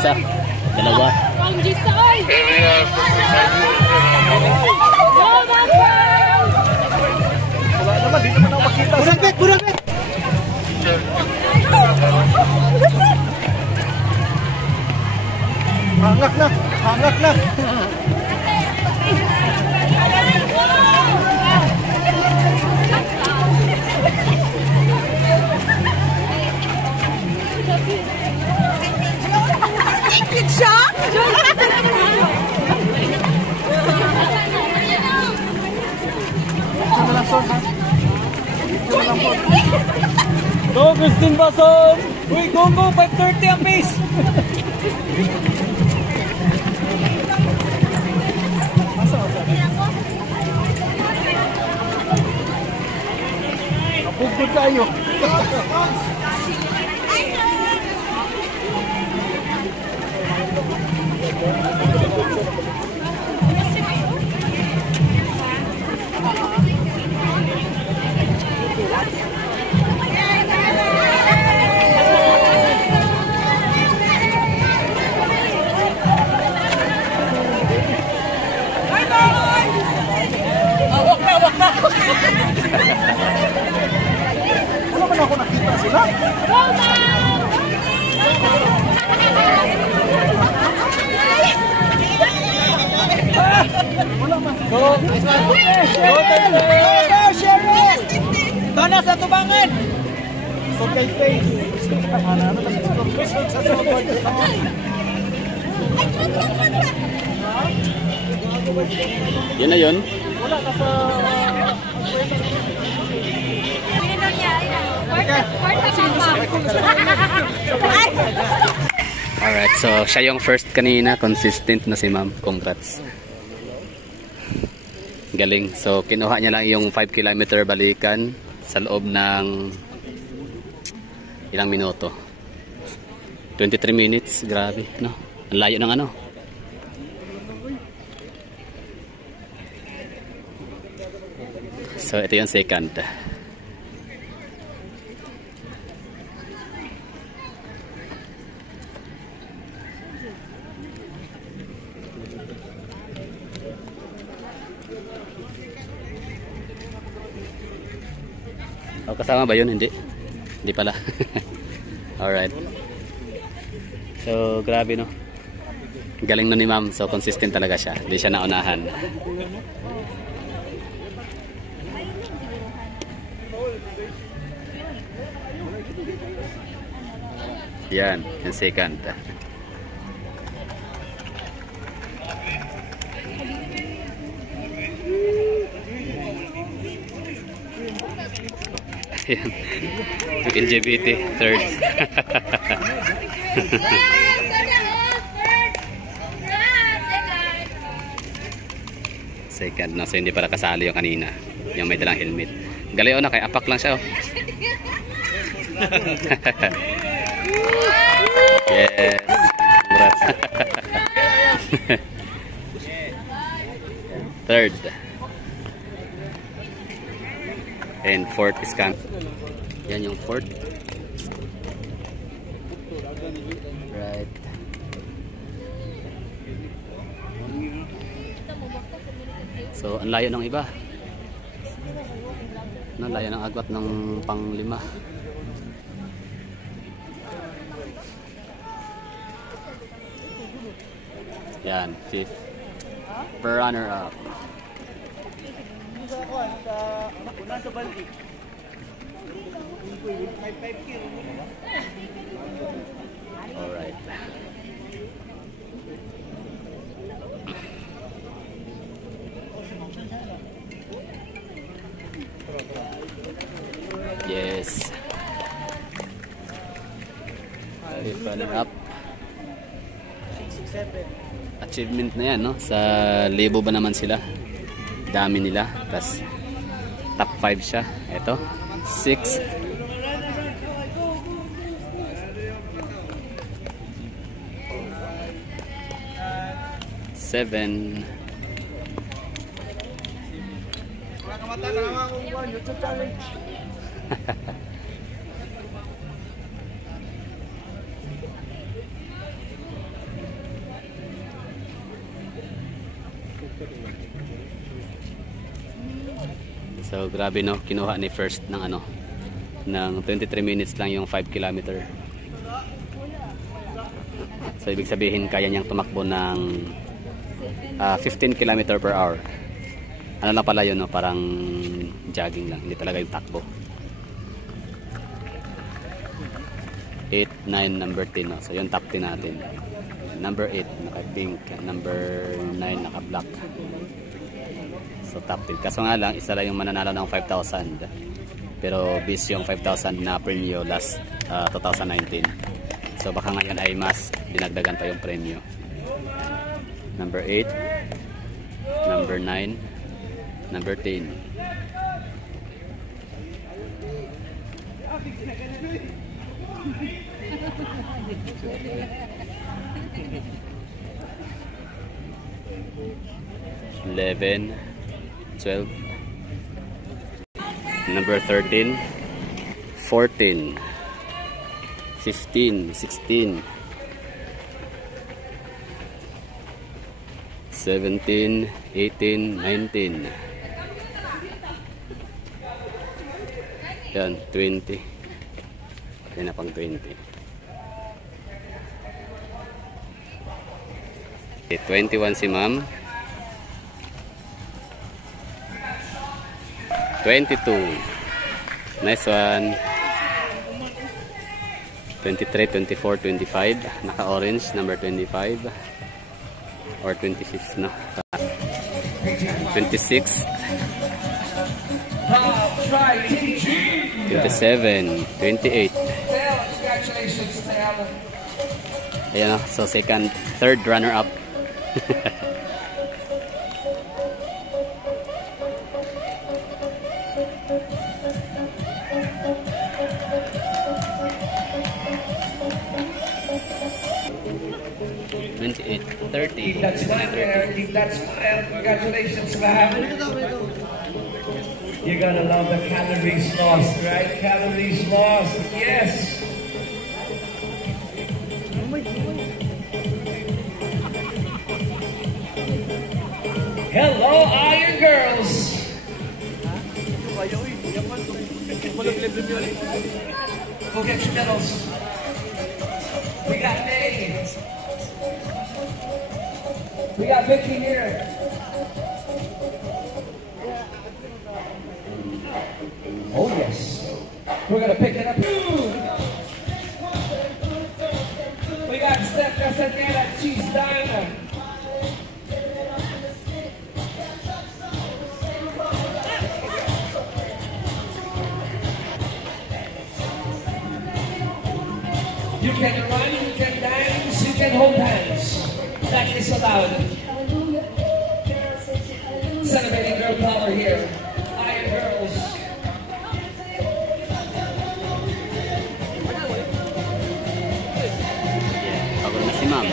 isa, dalawa. Wala naman, di naman ako makita. Burabit, burabit! Hangak na, hangak na. Go, Christine Bason! Uy, go, 5:30 ang pace! Napugod tayo. Wala ba na ako nakita sila? Go! Cheryl! Tana sa tubangan! So kay Faye. Yun na yun. Wala ka sa... Alright, so siya yung first kanina. Consistent na si ma'am. Congrats. Galing. So kinuha niya lang yung 5 kilometer balikan sa loob ng ilang minuto. 23 minutes. Grabe, no? Ang layo ng ano. So ito yung second. O, kasama ba yun? Hindi. Hindi pala. Alright. So grabe, no? Galing na ni ma'am. So consistent talaga siya. Hindi siya naunahan. Yan, yung second. Yan. Yung LGBT, third. Second, no? So hindi pala kasali yung kanina. Yung may dalang helmet. Galeo na, kaya apak lang siya. Oh. Yes. Third. And fourth is camp. Yan yung fourth. Right. So, ang layo ng iba. Ang layo ng agwat ng pang-5. Yan, 5th. Per runner up. Nasa baldi. Alright. Yes. Runner up. Achievement na yan, no? Sa libo ba naman sila? Dami nila. Tapos top 5 siya. Ito. 6th. 7. So grabe no, kinuha ni first ng ano, ng 23 minutes lang yung 5 kilometer. So ibig sabihin kaya niyang tumakbo ng 15 km per hour. Ano lang pala yun, no? Parang jogging lang, hindi talaga yung takbo. 8, 9, number 10, no? So yung top 10 natin. Number 8 naka-pink, number 9 naka-black. So top 10. Kaso nga lang, isa lang yung mananalo ng 5,000. Pero bis yung 5,000 na premyo last 2019. So baka ngayon ay mas dinagdagan pa yung premyo. Number 8, number 9, number 10. $11, 12, number 13, 14, 15, 16, 17, 18, 19. Yan, 20. Yan na pang 20. Okay, 21 si ma'am. 22. Nice one. 23, 24, 25. Naka-orange, number 25. Or 26, no? 26. 27, 28. Ayan, so third runner up. Keep that smile there. Keep that smile. Congratulations, ma'am. You're gonna love the calories lost, right? Calories lost. Yes. Hello, Iron Girls. Go get your medals. We got May. We got Vicky here. Oh yes. We're gonna pick it up. We got Steph Castaneda, Cheese Diner. You can run, you can dance, you can hold hands. That is allowed. Celebrating girl power here. Iron Girls. Pagod na si ma'am.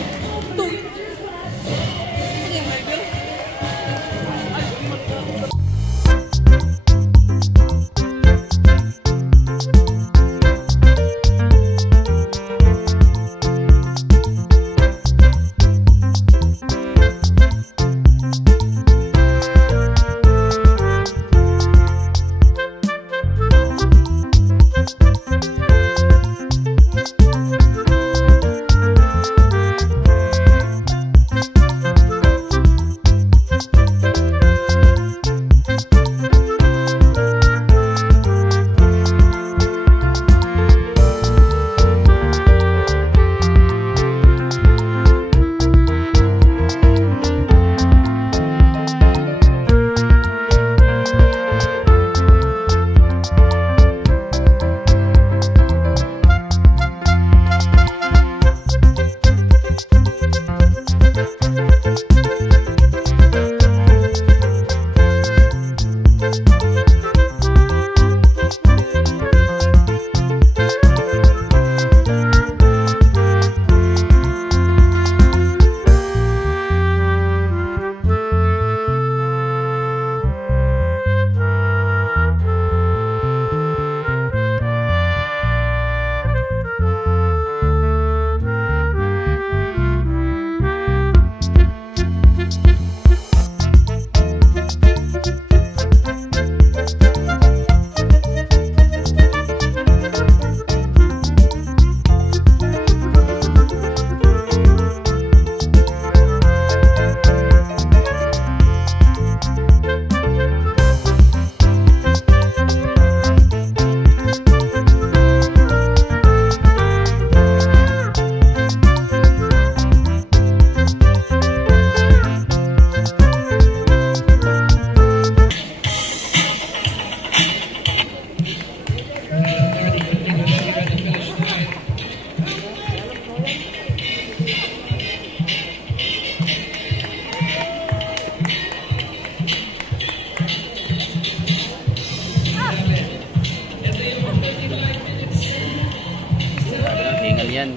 yan.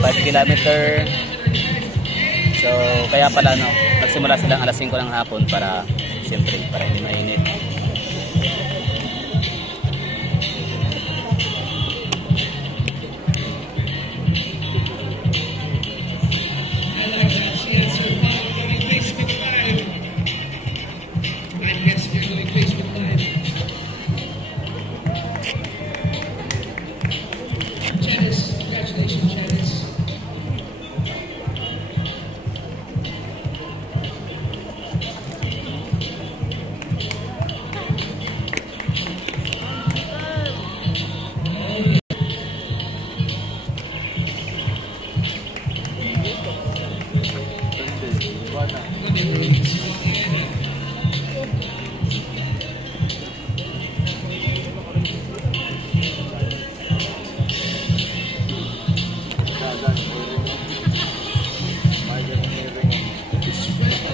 5 kilometer. So, kaya pala, no, nagsimula silang alas 5 ng hapon para, siyempre, para hindi mainit.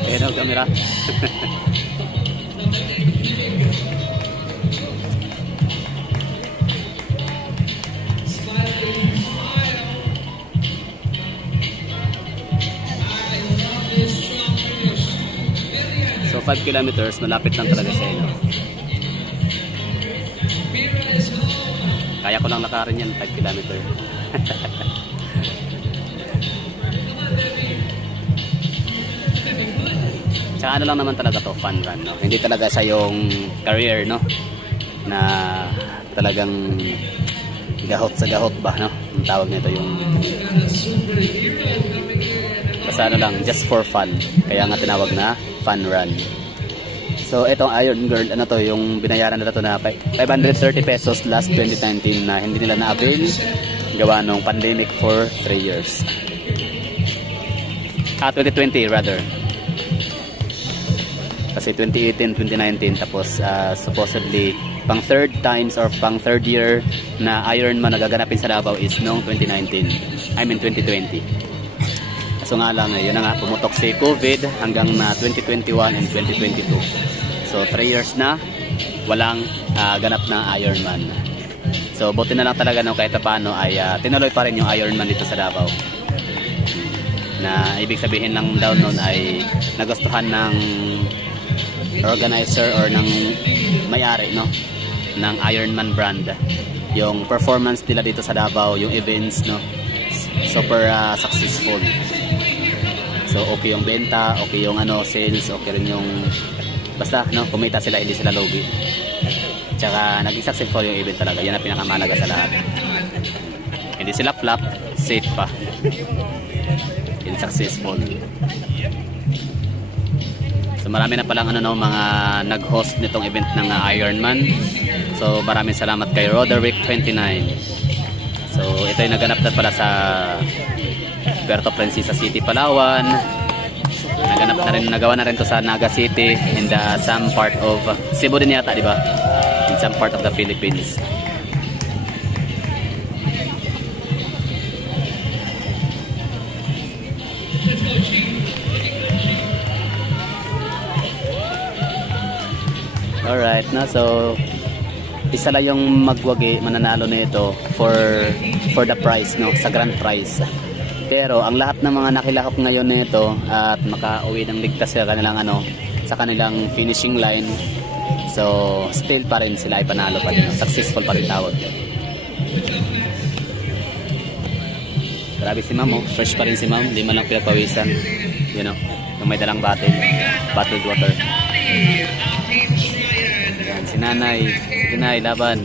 Ayan ang camera. So 5 kilometers, malapit lang talaga sa inyo. Kaya ko lang lakarin yan, 5 kilometer. Tsaka ano lang naman talaga to, fun run, no? Hindi talaga sa yung career, no? Na talagang gahot sa gahot ba, no? Ang tawag nito yung basta ano lang, just for fun. Kaya nga tinawag na fun run. So itong Iron Girl, ano to, yung binayaran nila to na 530 pesos last 2019 na hindi nila na-avail gawa nung pandemic for 3 years. 2020 rather. Kasi 2018, 2019, tapos supposedly pang third times or pang third year na Ironman nagaganapin sa Davao is noong 2019. I mean 2020. So nga lang, yun na nga, pumutok si COVID hanggang na 2021 and 2022. So 3 years na walang ganap na Ironman. So buti na lang talaga no, kahit paano ay tinuloy pa rin yung Ironman dito sa Davao. Na ibig sabihin lang daw noon ay nagustuhan ng organizer or ng may-ari, no, ng Ironman brand yung performance nila dito sa Davao, yung events, no, super successful. So okay yung benta, okay yung ano, sales, okay rin yung basta, no, kumita sila, hindi sila logi. Tsaka naging successful yung event talaga, yan ang pinakamahalaga sa lahat. Hindi sila flop, safe pa and successful. So marami na palang ano, no, mga nag-host nitong event ng Ironman. So maraming salamat kay Roderick29. So ito ay naganap na pala sa Puerto Princesa City, Palawan. Naganap na rin, nagawa na rin to sa Naga City and some part of Cebu din yata, di ba? In some part of the Philippines. Alright, na, so isa lang yung magwagi, mananalo nito for the prize, no, sa grand prize. Pero ang lahat ng mga nakilahok ngayon nito at makauwi ng ligtas sa kanilang ano, sa kanilang finishing line. So still pa rin sila ay panalo pa rin, successful pa rin tawag. Grabe si Ma'am, oh. Fresh pa rin si Ma'am, di man lang pinagpawisan, you know, yung may dalang bottled water. Yan, si Nanay, sige Nay, laban.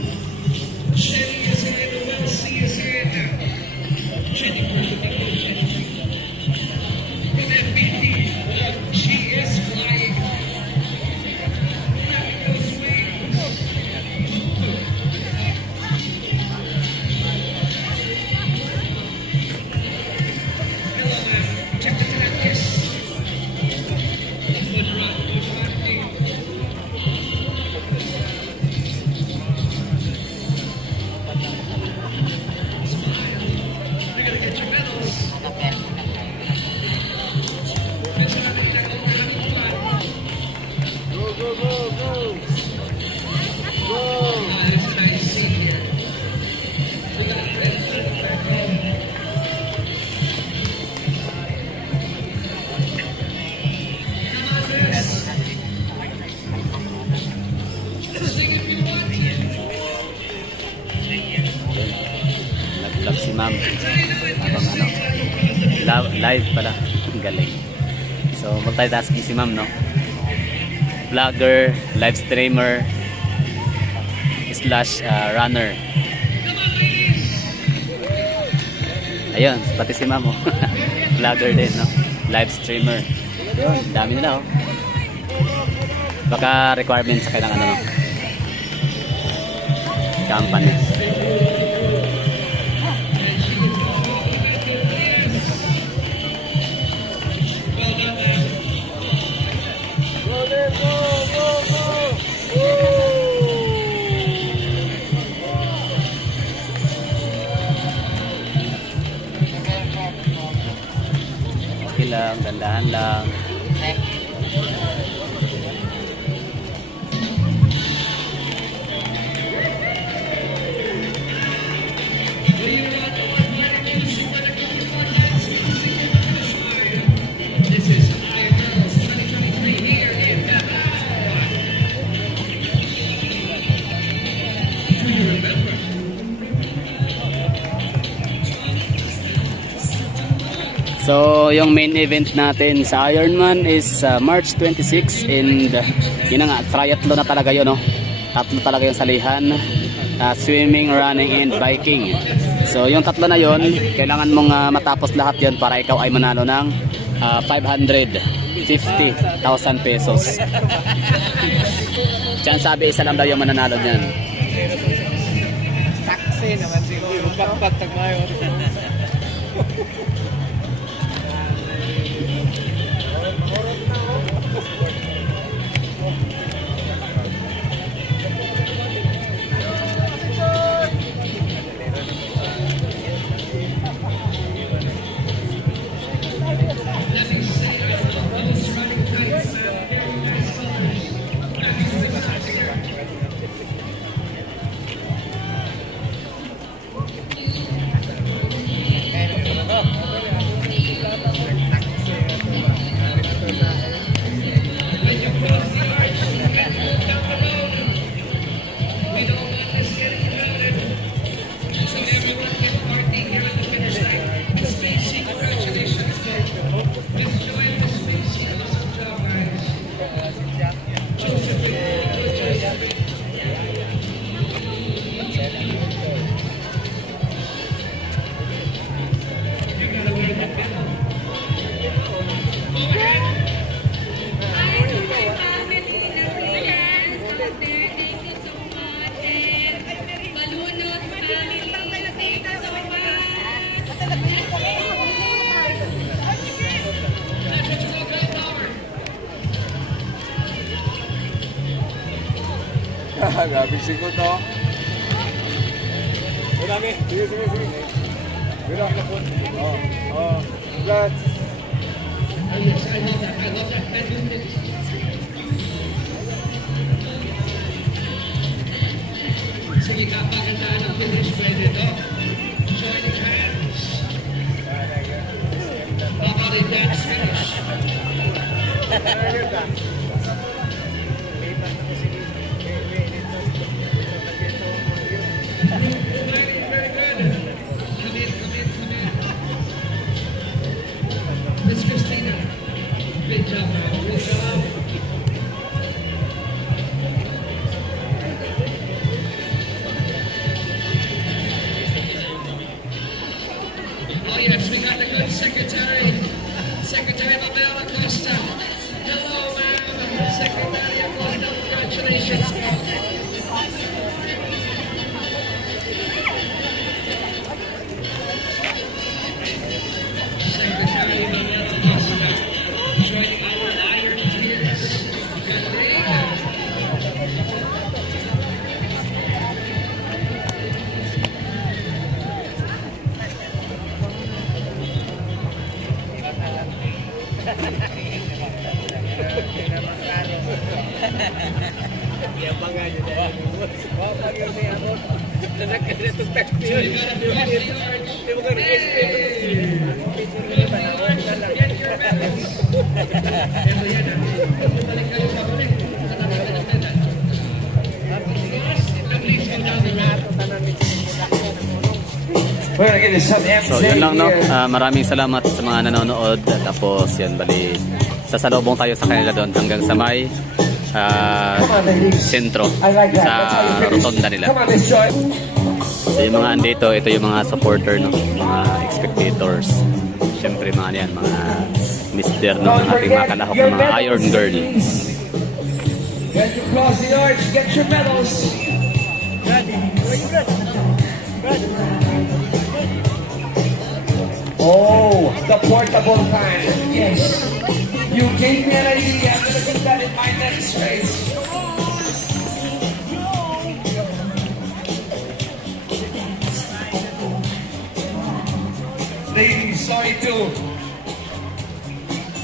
nag-vlog si ma'am. Habang ano, live pala. Ang galing. So, multitasking si ma'am, no? Vlogger, live streamer, / runner. Ayun, pati si ma'am, oh. Vlogger din, no? Live streamer. Yun, dami nila, oh. Baka requirements sa kailangan, ano, no? Company. Okay lang, dandahan lang. So, yung main event natin sa Ironman is March 26 and yun na nga, triathlon na talaga yun, no? Tatlo talaga yung salihan, swimming, running, and biking. So, yung tatlo na yun, kailangan mong matapos lahat yun para ikaw ay manalo ng 550,000 pesos. Diyan sabi, isa lang daw yung mananalo niyan. Taxi naman siguro. Pagpatag mayo. Grabe sikot, no? Marami. Sige. Bila ka po. Congrats. Sige, kapagandaan ang finish, pwede to. Joining hands. How about a dance finish? Miss Christina, good job, man. Good job. Oh yes, we got the good secretary, Secretary Mabel Acosta. Hello, ma'am. Secretary Acosta, congratulations. Secretary Mabel Acosta, joining our Iron Tears. We're gonna get some So yun lang, no. Maraming salamat sa mga nanonood. Tapos yan, bali sasalubong tayo sa kanila doon hanggang sa may sentro sa rotonda nila. So yung mga andito, ito yung mga supporter, no, mga spectators. Siyempre mga yan, mga mister, no, ng ating mga kalahok ng mga Iron Girl. Get you cross the arch, get your medals. Oh, the portable kind. Yes. You gave me an idea. I'm gonna do that in my next race. Ladies, sorry to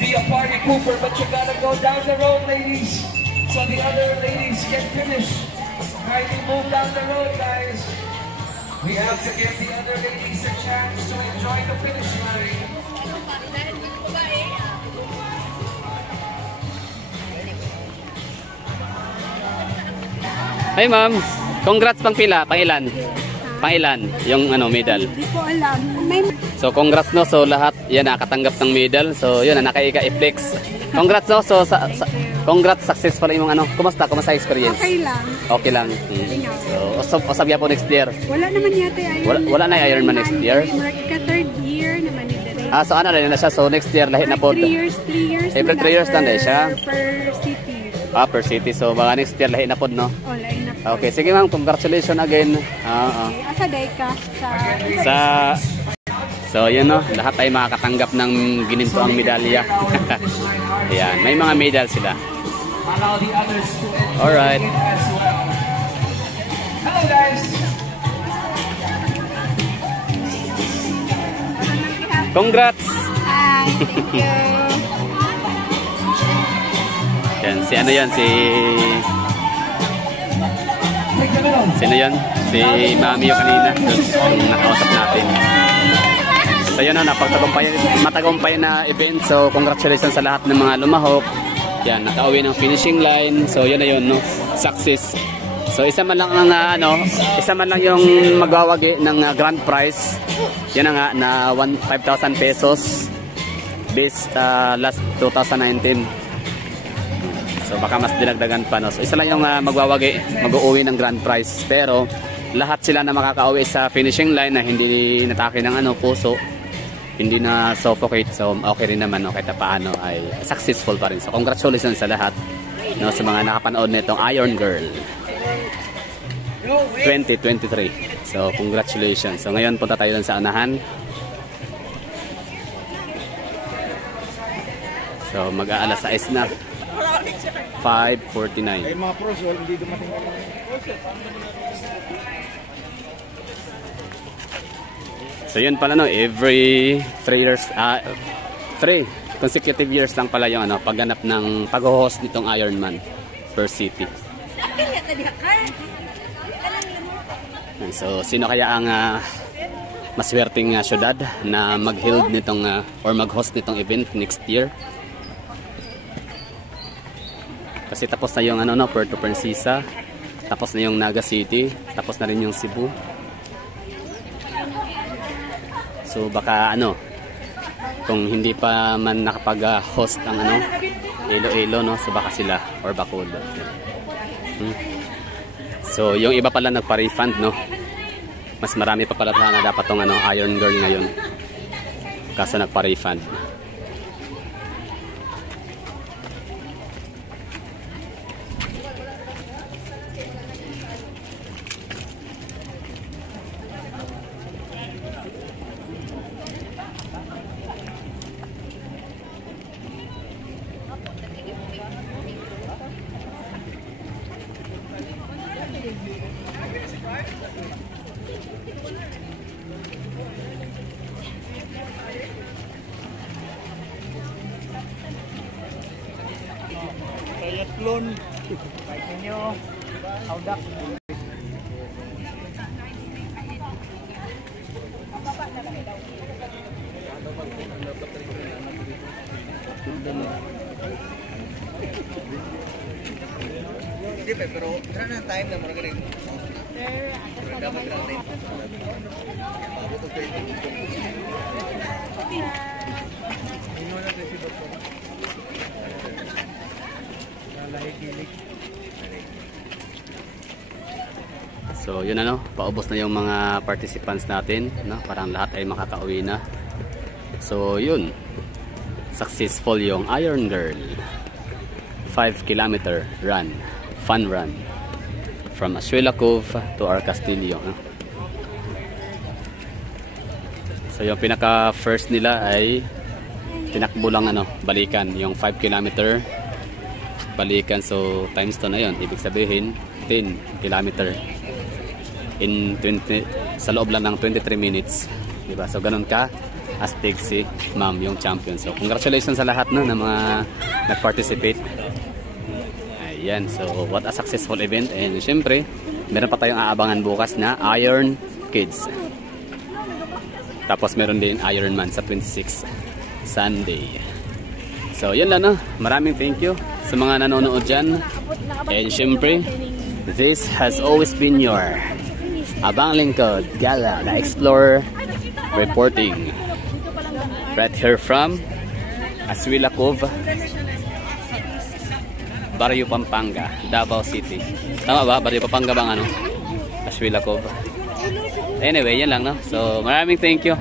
be a party pooper, but you gotta go down the road, ladies, so the other ladies can finish. Try to move down the road, guys. We have to give the other ladies a chance to enjoy the finish line. Hey ma'am, congrats pang pila, pang ilan? Pang ilan yung ano medal? Hindi ko alam. So congrats, no, so lahat yan nakatanggap ng medal. So yun na nakaika-flex. Congrats, no, so congrats, successful yung ano. Kumusta experience? Okay lang. Okay lang. So sabi po next year. Wala naman yata Ironman. Wala na Ironman next year. Third year naman nila. So ano rin na siya, so next year lahi na po. 3 years. Every 3 years na siya. Per city. Per city. So mga next year lahi na po, no. Lahi na po. Okay, sige ma'am, congratulations again. Asa day ka So yun, no, lahat ay makakatanggap ng ginintoang medalya. Ayan, may mga medal sila. Allow the others to enjoy Alright. it as well. Hello, guys. Congrats! Hi, thank you. Yan, si ano yan, sino yan? Si Mami yung kanina, yung nakausap natin. So yun, no, matagumpay na event. So congratulations sa lahat ng mga lumahok. Yan, nakauwi ng finishing line. So yun na yun, no, success. So isa man lang ang isa man lang yung magwawagi ng grand prize. Yan na nga, na 5,000 pesos based last 2019. So baka mas dinagdagan pa, no. So isa lang yung mag-uuwi ng grand prize. Pero lahat sila na makakauwi sa finishing line na hindi natake ng puso, hindi na suffocate. So okay rin naman, no, kahit paano ay successful pa rin. So congratulations sa lahat, no, sa mga nakapanood nitong Iron Girl 2023. So congratulations. So ngayon punta tayo sa unahan. So mag-aalas 6 na, 5:49. Ay mga pros, hindi dumating ka lang. So yun pala, no, every 3 years, 3 consecutive years lang pala yung pagganap ng pag-host nitong Ironman per city. So sino kaya ang maswerteng syudad na mag-hold nitong or mag-host nitong event next year? Kasi tapos na yung Puerto Princesa, tapos na yung Naga City, tapos na rin yung Cebu. So baka kung hindi pa man nakapag-host ang Iloilo, no, so baka sila or Bacolod. So yung iba pala nagpa-refund, no. Mas marami pa pala na dapat tong Iron Girl ngayon. Kaso nagpa-refund. Triathlon. Kahit ninyo, hawdak. Hindi pero, kaya na time na mga ganun. So yun ano, paubos na yung mga participants natin, no? Parang lahat ay makakauwi na. So yun, successful yung Iron Girl 5-kilometer run, fun run from Azuela Cove to our Castillo, no? So yung pinaka first nila ay tinakbo lang ano, balikan yung 5-kilometer balikan, so times 2 na yun, ibig sabihin 10 kilometer in 20, sa loob lang ng 23 minutes, diba? So ganun ka astig si ma'am, yung champion. So congratulations sa lahat na mga nag-participate. Ayan, so what a successful event. And syempre meron pa tayong aabangan bukas na Iron Kids, tapos meron din Ironman sa 26 Sunday. So yan lang, no? Maraming thank you sa mga nanonood dyan. And syempre, this has always been your Abang Lingkod Gala, the Explorer, reporting right here from Azuela Cove, Barrio Pampanga, Davao City. Tama ba? Barrio Pampanga bang ano? Azuela Cove. Anyway, yan lang, no? So maraming thank you.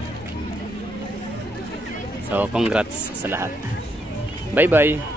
So congrats sa lahat. Bye bye.